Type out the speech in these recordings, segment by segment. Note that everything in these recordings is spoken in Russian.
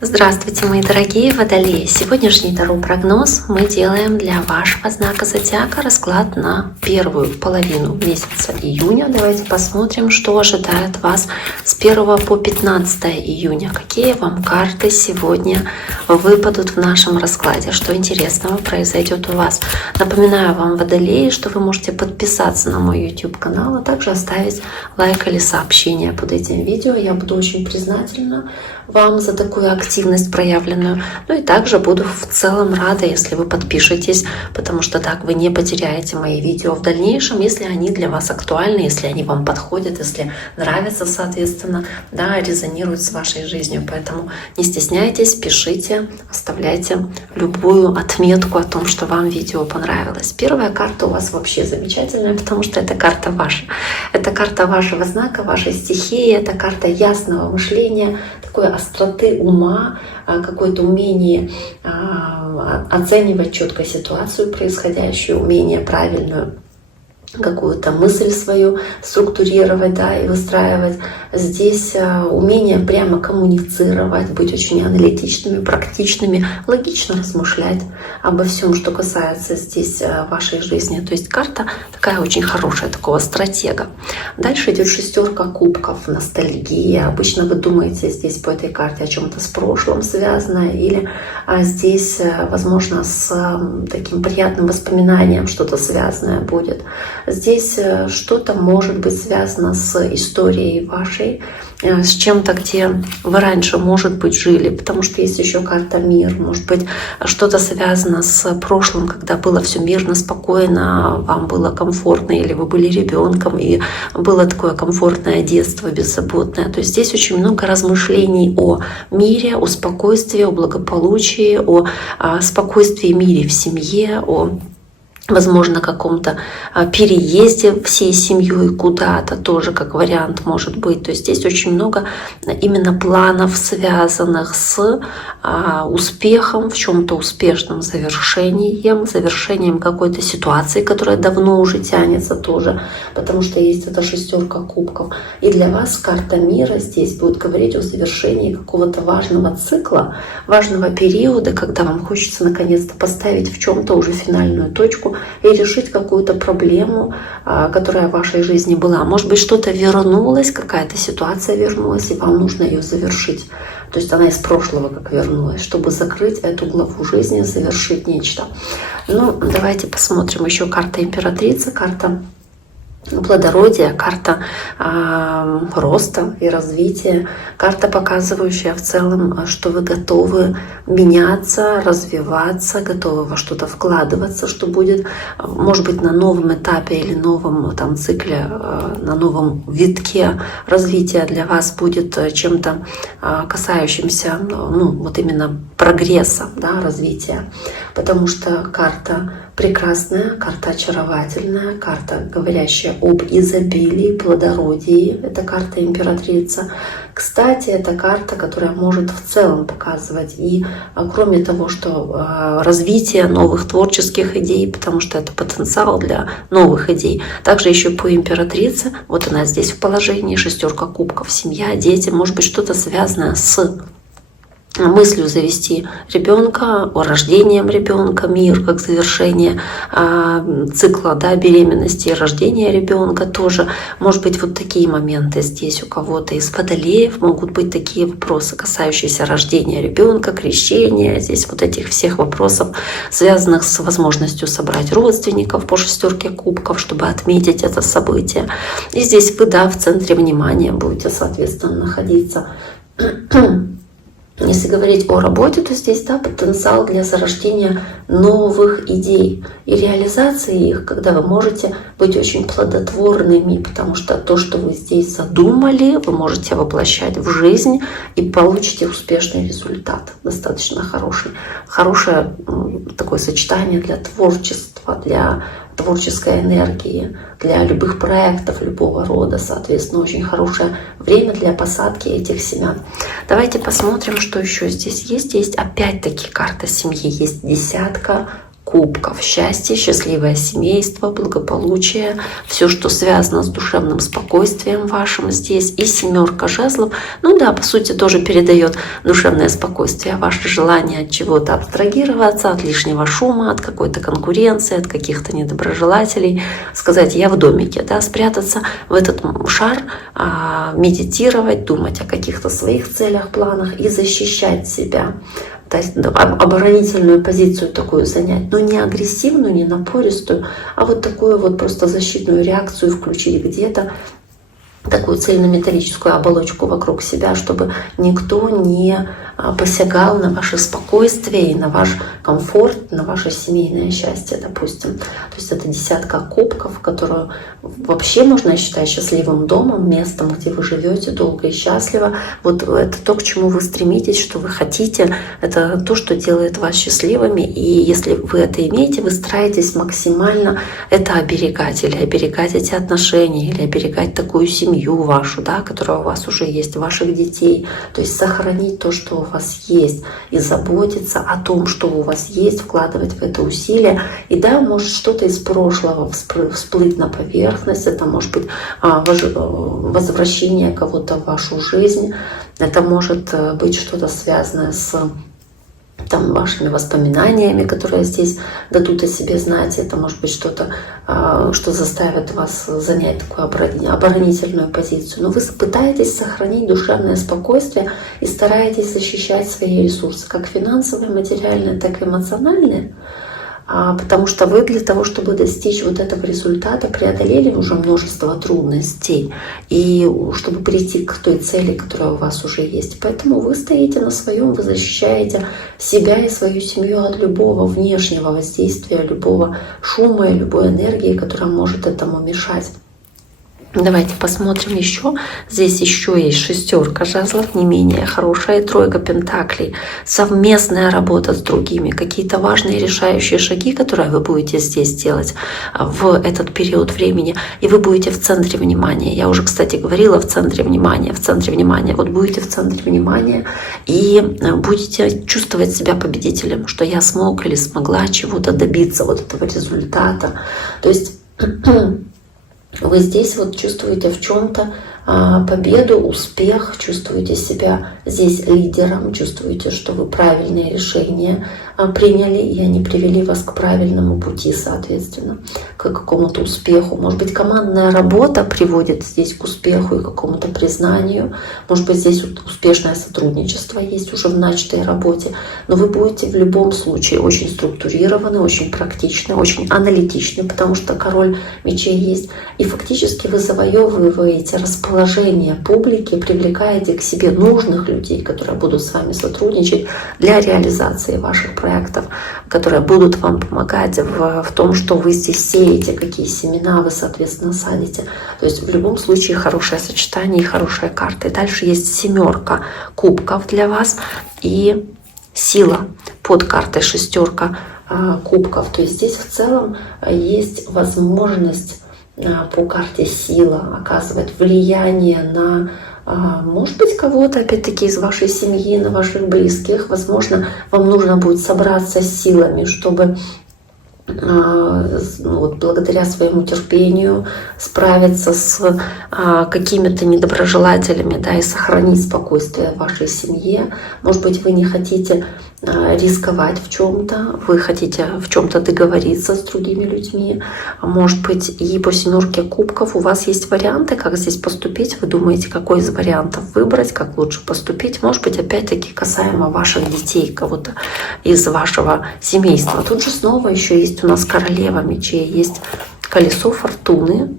Здравствуйте, мои дорогие водолеи! Сегодняшний таро-прогноз мы делаем для вашего знака зодиака расклад на первую половину месяца июня. Давайте посмотрим, что ожидает вас с 1 по 15 июня. Какие вам карты сегодня выпадут в нашем раскладе, что интересного произойдет у вас. Напоминаю вам, водолеи, что вы можете подписаться на мой YouTube-канал, а также оставить лайк или сообщение под этим видео. Я буду очень признательна вам за такую активность проявленную. Ну и также буду в целом рада, если вы подпишетесь, потому что так вы не потеряете мои видео в дальнейшем, если они для вас актуальны, если они вам подходят, если нравятся, соответственно, да, резонируют с вашей жизнью. Поэтому не стесняйтесь, пишите, оставляйте любую отметку о том, что вам видео понравилось. Первая карта у вас вообще замечательная, потому что это карта ваша. Это карта вашего знака, вашей стихии, это карта ясного мышления, такой остроты ума, какое-то умение оценивать четко ситуацию происходящую, умение правильную какую-то мысль свою структурировать, да, и выстраивать. Здесь умение прямо коммуницировать, быть очень аналитичными, практичными, логично размышлять обо всем, что касается здесь вашей жизни. То есть карта такая очень хорошая, такого стратега. Дальше идет шестерка кубков, ностальгия. Обычно вы думаете здесь по этой карте о чем-то с прошлым связано, или здесь, возможно, с таким приятным воспоминанием что-то связанное будет. Здесь что-то может быть связано с историей вашей, с чем-то, где вы раньше, может быть, жили, потому что есть еще карта мир. Может быть, что-то связано с прошлым, когда было все мирно, спокойно, вам было комфортно, или вы были ребенком, и было такое комфортное детство, беззаботное. То есть здесь очень много размышлений о мире, о спокойствии, о благополучии, о спокойствии и мире в семье, о возможно, каком-то переезде всей семьей куда-то, тоже как вариант может быть. То есть здесь очень много именно планов, связанных с успехом, в чем-то успешным завершением какой-то ситуации, которая давно уже тянется тоже, потому что есть эта шестерка кубков. И для вас карта мира здесь будет говорить о завершении какого-то важного цикла, важного периода, когда вам хочется наконец-то поставить в чем-то уже финальную точку и решить какую-то проблему, которая в вашей жизни была. Может быть, что-то вернулось, какая-то ситуация вернулась, и вам нужно ее завершить. То есть она из прошлого как вернулась, чтобы закрыть эту главу жизни, завершить нечто. Ну, давайте посмотрим еще карта императрицы, карта плодородия, карта роста и развития, карта, показывающая в целом, что вы готовы меняться, развиваться, готовы во что-то вкладываться, что будет, может быть, на новом этапе или новом там цикле, на новом витке развития для вас будет чем-то касающимся, ну, вот именно прогресса, да, развития, потому что карта прекрасная, карта очаровательная, карта, говорящая об изобилии, плодородии. Это карта императрица. Кстати, это карта, которая может в целом показывать и, кроме того, что развитие новых творческих идей, потому что это потенциал для новых идей. Также еще по императрице, вот она здесь в положении, шестерка кубков, семья, дети, может быть, что-то связанное с мыслью завести ребенка, рождением ребенка, мир как завершение цикла, да, беременности и рождения ребенка тоже. Может быть, вот такие моменты здесь у кого-то из водолеев могут быть такие вопросы, касающиеся рождения ребенка, крещения, здесь вот этих всех вопросов, связанных с возможностью собрать родственников по шестерке кубков, чтобы отметить это событие. И здесь вы, да, в центре внимания будете, соответственно, находиться. Если говорить о работе, то здесь, да, потенциал для зарождения новых идей и реализации их, когда вы можете быть очень плодотворными, потому что то, что вы здесь задумали, вы можете воплощать в жизнь и получите успешный результат, достаточно хороший. Хорошее такое сочетание для творчества, для творческой энергии, для любых проектов любого рода, соответственно, очень хорошее время для посадки этих семян. Давайте посмотрим, что еще здесь есть. Есть опять-таки карта семьи, есть десятка кубков. Счастье, счастливое семейство, благополучие, все, что связано с душевным спокойствием вашим здесь. И 7 жезлов, ну да, по сути, тоже передает душевное спокойствие, ваше желание от чего-то абстрагироваться, от лишнего шума, от какой-то конкуренции, от каких-то недоброжелателей. Сказать, я в домике, да, спрятаться в этот шар, медитировать, думать о каких-то своих целях, планах и защищать себя. То есть оборонительную позицию такую занять, но не агрессивную, не напористую, а вот такую вот просто защитную реакцию включить где-то, такую цельнометаллическую оболочку вокруг себя, чтобы никто не посягал на ваше спокойствие и на ваш комфорт, на ваше семейное счастье, допустим. То есть это 10 кубков, которую вообще можно считать счастливым домом, местом, где вы живете долго и счастливо. Вот это то, к чему вы стремитесь, что вы хотите, это то, что делает вас счастливыми. И если вы это имеете, вы стараетесь максимально это оберегать, или оберегать эти отношения, или оберегать такую семью вашу, да, которая у вас уже есть, ваших детей. То есть сохранить то, что у вас есть, и заботиться о том, что у вас есть, вкладывать в это усилия. И да, может что-то из прошлого всплыть на поверхность, это может быть возвращение кого-то в вашу жизнь, это может быть что-то связанное с вашими воспоминаниями, которые здесь дадут о себе знать. Это может быть что-то, что заставит вас занять такую оборонительную позицию. Но вы пытаетесь сохранить душевное спокойствие и стараетесь защищать свои ресурсы, как финансовые, материальные, так и эмоциональные. Потому что вы для того, чтобы достичь вот этого результата, преодолели уже множество трудностей, и чтобы прийти к той цели, которая у вас уже есть. Поэтому вы стоите на своем, вы защищаете себя и свою семью от любого внешнего воздействия, любого шума и любой энергии, которая может этому мешать. Давайте посмотрим еще. Здесь еще есть 6 жезлов, не менее хорошая, 3 пентаклей, совместная работа с другими, какие-то важные решающие шаги, которые вы будете здесь делать в этот период времени, и вы будете в центре внимания. Я уже, кстати, говорила в центре внимания, Вот будете в центре внимания и будете чувствовать себя победителем, что я смог или смогла чего-то добиться, вот этого результата. То есть вы здесь вот чувствуете в чем-то победу, успех, чувствуете себя здесь лидером, чувствуете, что вы правильные решения приняли, и они привели вас к правильному пути, соответственно, к какому-то успеху. Может быть, командная работа приводит здесь к успеху и к какому-то признанию. Может быть, здесь успешное сотрудничество есть уже в начатой работе. Но вы будете в любом случае очень структурированы, очень практичны, очень аналитичны, потому что король мечей есть. И фактически вы завоевываете расположение публики, привлекаете к себе нужных людей, которые будут с вами сотрудничать для реализации ваших проектов, которые будут вам помогать в том, что вы здесь сеете, какие семена вы, соответственно, садите. То есть в любом случае хорошее сочетание и хорошая карта. И дальше есть 7 кубков для вас и сила под картой 6 кубков. То есть здесь в целом есть возможность по карте сила оказывать влияние на, может быть, кого-то, опять-таки, из вашей семьи, на ваших близких. Возможно, вам нужно будет собраться с силами, чтобы благодаря своему терпению справиться с какими-то недоброжелателями, да, и сохранить спокойствие в вашей семье. Может быть, вы не хотите рисковать в чем-то, вы хотите в чем-то договориться с другими людьми. Может быть, и по 7 кубков у вас есть варианты, как здесь поступить. Вы думаете, какой из вариантов выбрать, как лучше поступить. Может быть, опять-таки касаемо ваших детей, кого-то из вашего семейства. Тут же снова еще есть у нас королева мечей, есть колесо фортуны,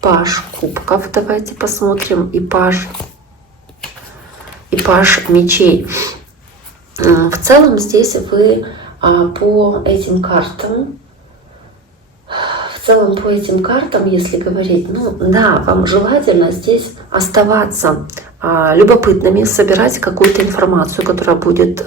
паж кубков, давайте посмотрим, и паж мечей. В целом здесь вы по этим картам, если говорить, вам желательно здесь оставаться любопытными, собирать какую-то информацию, которая будет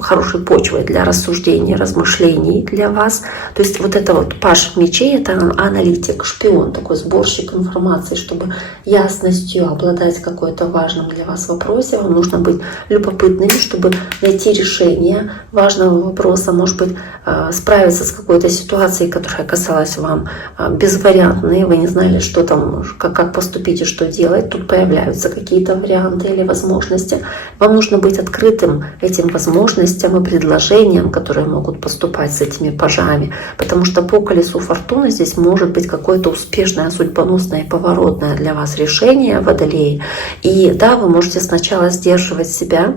хорошей почвой для рассуждений, размышлений для вас. То есть вот это вот паж мечей, это аналитик, шпион, такой сборщик информации, чтобы ясностью обладать какой-то важным для вас вопросе. Вам нужно быть любопытными, чтобы найти решение важного вопроса, может быть, справиться с какой-то ситуацией, которая касалась вам безвариантной, вы не знали, что там, как поступить и что делать. Тут появляются какие-то варианты или возможности. Вам нужно быть открытым этим возможностям и предложениям, которые могут поступать с этими пажами, потому что по колесу фортуны здесь может быть какое-то успешное, судьбоносное и поворотное для вас решение, водолеи. И да, вы можете сначала сдерживать себя,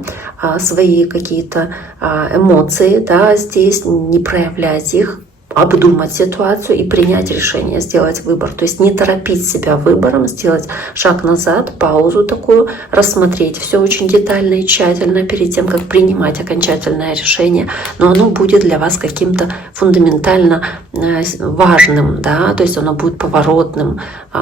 свои какие-то эмоции, да, здесь не проявлять их, обдумать ситуацию и принять решение, сделать выбор. То есть не торопить себя выбором, сделать шаг назад, паузу такую, рассмотреть все очень детально и тщательно перед тем, как принимать окончательное решение. Но оно будет для вас каким-то фундаментально важным, да, то есть оно будет поворотным,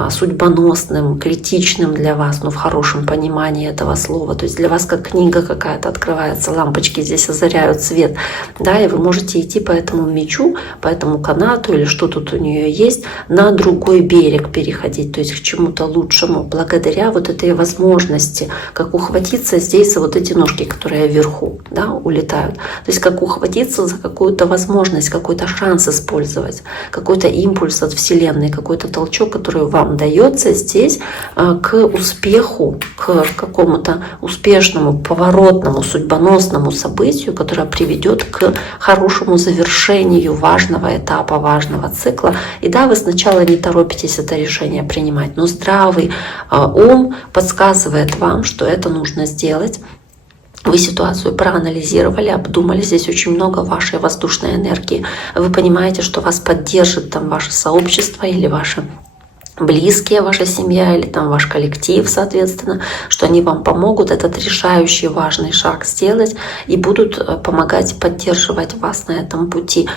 судьбоносным, критичным для вас, но в хорошем понимании этого слова. То есть для вас как книга какая-то открывается, лампочки здесь озаряют свет, да, и вы можете идти по этому мечу, по этому канату или что тут у нее есть, на другой берег переходить, то есть к чему-то лучшему, благодаря вот этой возможности, как ухватиться здесь за вот эти ножки, которые вверху, да, улетают. То есть как ухватиться за какую-то возможность, какой-то шанс использовать, какой-то импульс от Вселенной, какой-то толчок, который вам дается здесь к успеху, к какому-то успешному, поворотному, судьбоносному событию, которое приведет к хорошему завершению важного этапа, важного цикла. И да, вы сначала не торопитесь это решение принимать, но здравый ум подсказывает вам, что это нужно сделать. Вы ситуацию проанализировали, обдумали, здесь очень много вашей воздушной энергии. Вы понимаете, что вас поддержит там ваше сообщество или ваши близкие, ваша семья или там ваш коллектив, соответственно, что они вам помогут этот решающий важный шаг сделать и будут помогать поддерживать вас на этом пути.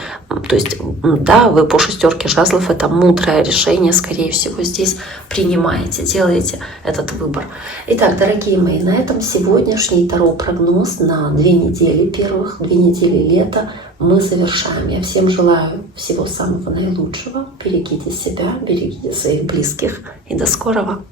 То есть, да, вы по шестерке жезлов, это мудрое решение, скорее всего, здесь принимаете, делаете этот выбор. Итак, дорогие мои, на этом сегодняшний таро-прогноз на 2 недели, первых 2 недели лета мы завершаем. Я всем желаю всего самого наилучшего. Берегите себя, берегите своих близких и до скорого!